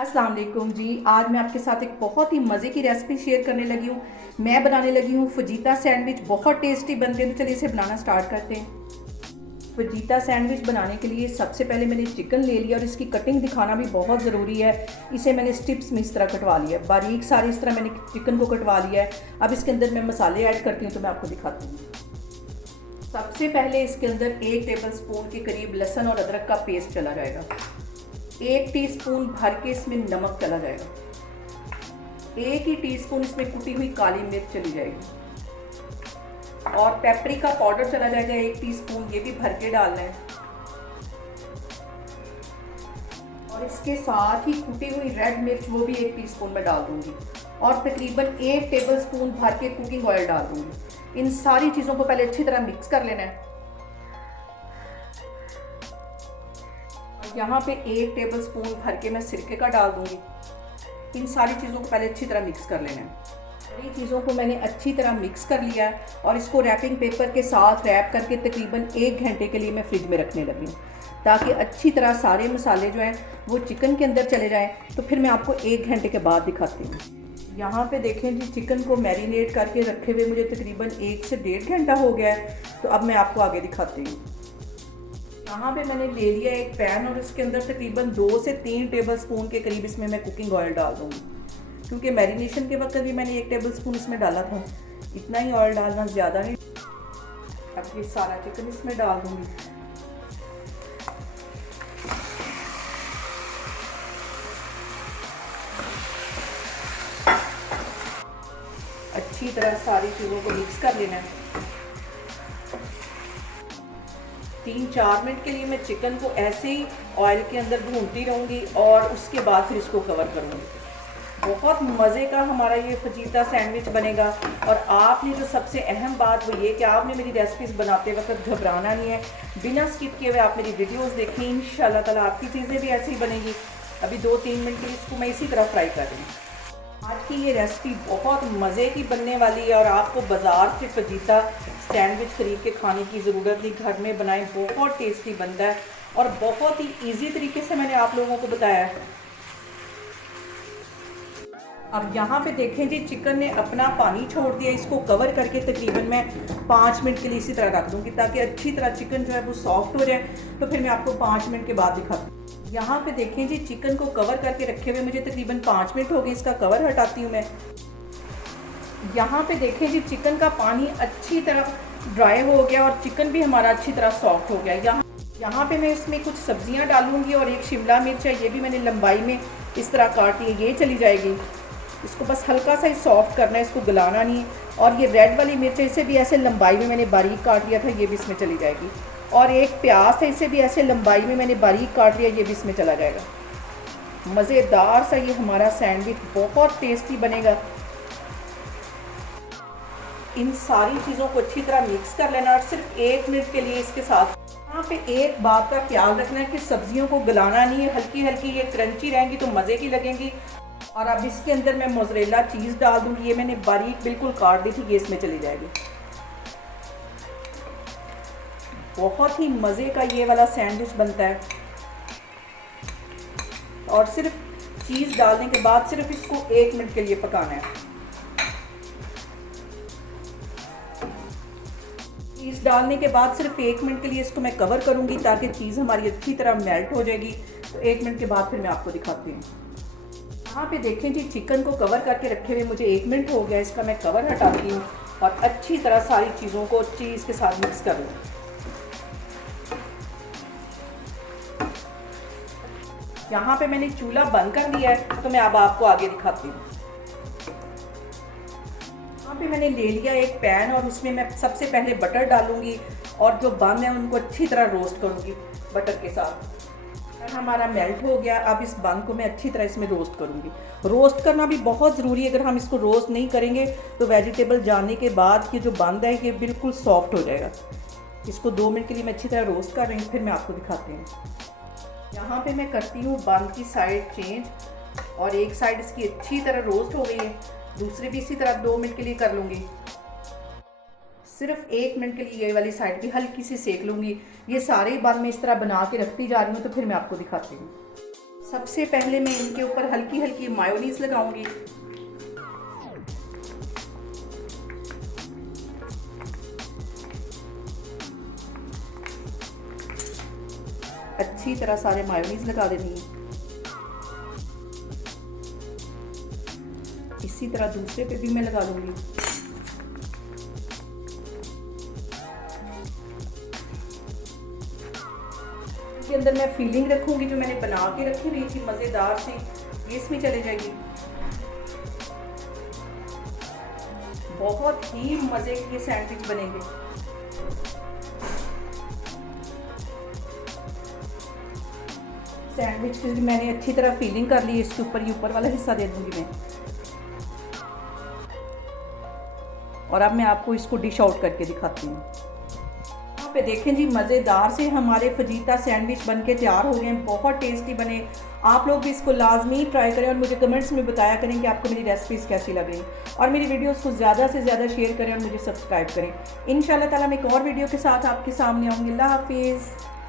अस्सलाम वालेकुम जी। आज मैं आपके साथ एक बहुत ही मज़े की रेसिपी शेयर करने लगी हूँ। मैं बनाने लगी हूँ फजीता सैंडविच। बहुत टेस्टी बनते हैं, तो चलिए इसे बनाना स्टार्ट करते हैं। फजीता सैंडविच बनाने के लिए सबसे पहले मैंने चिकन ले लिया और इसकी कटिंग दिखाना भी बहुत ज़रूरी है। इसे मैंने स्ट्रिप्स में इस तरह कटवा लिया है, बारीक सारी इस तरह मैंने चिकन को कटवा लिया है। अब इसके अंदर मैं मसाले ऐड करती हूँ, तो मैं आपको दिखाती हूँ। सबसे पहले इसके अंदर 1 टेबल स्पून के करीब लहसुन और अदरक का पेस्ट चला जाएगा। 1 टीस्पून भर के इसमें नमक चला जाएगा। 1 ही टीस्पून इसमें कुटी हुई काली मिर्च चली जाएगी और पेपरिका पाउडर चला जाएगा 1 टीस्पून, ये भी भर के डालना है। और इसके साथ ही कुटी हुई रेड मिर्च वो भी 1 टीस्पून में डाल दूंगी और तकरीबन 1 टेबल स्पून भर के कुकिंग ऑयल डाल दूंगी। इन सारी चीज़ों को पहले अच्छी तरह मिक्स कर लेना है। यहाँ पे 1 टेबल स्पून भर के मैं सिरके का डाल दूंगी। इन सारी चीज़ों को पहले अच्छी तरह मिक्स कर लेना है। सारी चीज़ों को मैंने अच्छी तरह मिक्स कर लिया है और इसको रैपिंग पेपर के साथ रैप करके तकरीबन 1 घंटे के लिए मैं फ्रिज में रखने लगी हूँ, ताकि अच्छी तरह सारे मसाले जो हैं वो चिकन के अंदर चले जाएँ। तो फिर मैं आपको 1 घंटे के बाद दिखाती हूँ। यहाँ पे देखें जी, चिकन को मैरिनेट करके रखे हुए मुझे तकरीबन 1 से 1.5 घंटा हो गया है। तो अब मैं आपको आगे दिखाती हूँ। यहाँ पे मैंने ले लिया एक पैन और इसके अंदर तकरीबन 2 से 3 टेबल स्पून के करीब इसमें मैं कुकिंग ऑयल डाल दूँगी, क्योंकि मैरिनेशन के वक्त भी मैंने 1 टेबल स्पून इसमें डाला था। इतना ही ऑयल डालना, ज़्यादा नहीं। अब ये सारा चिकन इसमें डाल दूँगी। अच्छी तरह सारी चीज़ों को मिक्स कर लेना है। 3-4 मिनट के लिए मैं चिकन को ऐसे ही ऑयल के अंदर भूनती रहूँगी और उसके बाद फिर इसको कवर करूँगी। बहुत मज़े का हमारा ये फजीता सैंडविच बनेगा। और आपने जो सबसे अहम बात वो ये कि आपने मेरी रेसिपीज़ बनाते वक्त घबराना नहीं है। बिना स्किप किए हुए आप मेरी वीडियोस देखें, इंशाल्लाह ताला आपकी चीज़ें भी ऐसी ही बनेगी। अभी 2-3 मिनट के लिए इसको मैं इसी तरह फ्राई कर रही हूँ। आज की ये रेसिपी बहुत मज़े की बनने वाली है और आपको बाज़ार से फजीता सैंडविच खरीद के खाने की ज़रूरत नहीं, घर में बनाएं। बहुत टेस्टी बनता है और बहुत ही इजी तरीके से मैंने आप लोगों को बताया है। अब यहाँ पे देखें जी, चिकन ने अपना पानी छोड़ दिया। इसको कवर करके तकरीबन मैं 5 मिनट के लिए इसी तरह रख दूँगी, ताकि अच्छी तरह चिकन जो है वो सॉफ्ट हो जाए। तो फिर मैं आपको 5 मिनट के बाद दिखाती हूँ। यहाँ पे देखें जी, चिकन को कवर करके रखे हुए मुझे तकरीबन 5 मिनट हो गए। इसका कवर हटाती हूँ मैं। यहाँ पे देखें जी, चिकन का पानी अच्छी तरह ड्राई हो गया और चिकन भी हमारा अच्छी तरह सॉफ्ट हो गया। यहाँ पे मैं इसमें कुछ सब्जियाँ डालूँगी और एक शिमला मिर्च है, ये भी मैंने लंबाई में इस तरह काट ली है, ये चली जाएगी। इसको बस हल्का सा ही सॉफ्ट करना है, इसको गलाना नहीं। और ये रेड वाली मिर्च है, इसे भी ऐसे लंबाई में मैंने बारीक काट लिया था, ये भी इसमें चली जाएगी। और एक प्याज है, इसे भी ऐसे लंबाई में मैंने बारीक काट लिया, ये भी इसमें चला जाएगा। मज़ेदार सा ये हमारा सैंडविच बहुत टेस्टी बनेगा। इन सारी चीज़ों को अच्छी तरह मिक्स कर लेना और सिर्फ 1 मिनट के लिए इसके साथ। यहाँ पे एक बात का ख्याल रखना है कि सब्जियों को गलाना नहीं है, हल्की हल्की ये क्रंची रहेंगी तो मज़े की लगेंगी। और अब इसके अंदर मैं मोज़रेला चीज़ डाल दूँगी, ये मैंने बारीक बिल्कुल काट दी थी, ये इसमें चली जाएगी। बहुत ही मज़े का ये वाला सैंडविच बनता है। और सिर्फ चीज़ डालने के बाद सिर्फ इसको 1 मिनट के लिए पकाना है। चीज़ डालने के बाद सिर्फ 1 मिनट के लिए इसको मैं कवर करूँगी, ताकि चीज़ हमारी अच्छी तरह मेल्ट हो जाएगी। तो 1 मिनट के बाद फिर मैं आपको दिखाती हूँ। यहाँ पे देखें जी, चिकन को कवर करके रखे हुए मुझे 1 मिनट हो गया। इसका मैं कवर हटाती हूँ और अच्छी तरह सारी चीज़ों को चीज़ के साथ मिक्स कर लूँ। यहाँ पे मैंने चूल्हा बंद कर दिया है, तो मैं अब आपको आगे दिखाती हूँ। यहाँ पे मैंने ले लिया एक पैन और उसमें मैं सबसे पहले बटर डालूंगी और जो बन है उनको अच्छी तरह रोस्ट करूँगी बटर के साथ। बटर हमारा मेल्ट हो गया। अब इस बन को मैं अच्छी तरह इसमें रोस्ट करूँगी। रोस्ट करना भी बहुत ज़रूरी है। अगर हम इसको रोस्ट नहीं करेंगे तो वेजिटेबल जाने के बाद ये जो बंद है ये बिल्कुल सॉफ्ट हो जाएगा। इसको 2 मिनट के लिए मैं अच्छी तरह रोस्ट कर रही हूँ, फिर मैं आपको दिखाती हूँ। यहाँ पे मैं करती हूँ बंद की साइड चेंज और एक साइड इसकी अच्छी तरह रोस्ट हो गई है, दूसरी भी इसी तरह 2 मिनट के लिए कर लूँगी। सिर्फ 1 मिनट के लिए ये वाली साइड भी हल्की सी सेक लूँगी। ये सारे बन मैं इस तरह बना के रखती जा रही हूँ, तो फिर मैं आपको दिखाती हूँ। सबसे पहले मैं इनके ऊपर हल्की हल्की मायोनीज लगाऊंगी। अच्छी तरह सारे मायोनीज लगा देनी है। इसी तरह दूसरे पे भी मैं लगा लूंगी। इसके अंदर मैं फीलिंग रखूंगी जो मैंने बना के रखी हुई थी मज़ेदार सी, ये इसमें चले जाएगी। बहुत ही मज़े के सैंडविच बनेंगे। सैंडविच की मैंने अच्छी तरह फीलिंग कर ली। इसके ऊपर ये ऊपर वाला हिस्सा दे दूंगी मैं। और अब मैं आपको इसको डिश आउट करके दिखाती हूँ। यहाँ पे देखें जी, मज़ेदार से हमारे फजीता सैंडविच बनके तैयार हो गए हैं। बहुत टेस्टी बने। आप लोग भी इसको लाजमी ट्राई करें और मुझे कमेंट्स में बताया करें कि आपको मेरी रेसिपीज़ कैसी लग रही। और मेरी वीडियोस को ज़्यादा से ज़्यादा शेयर करें और मुझे सब्सक्राइब करें। इंशाल्लाह ताला मैं एक और वीडियो के साथ आपके सामने आऊँगी। अल्लाह हाफिज़।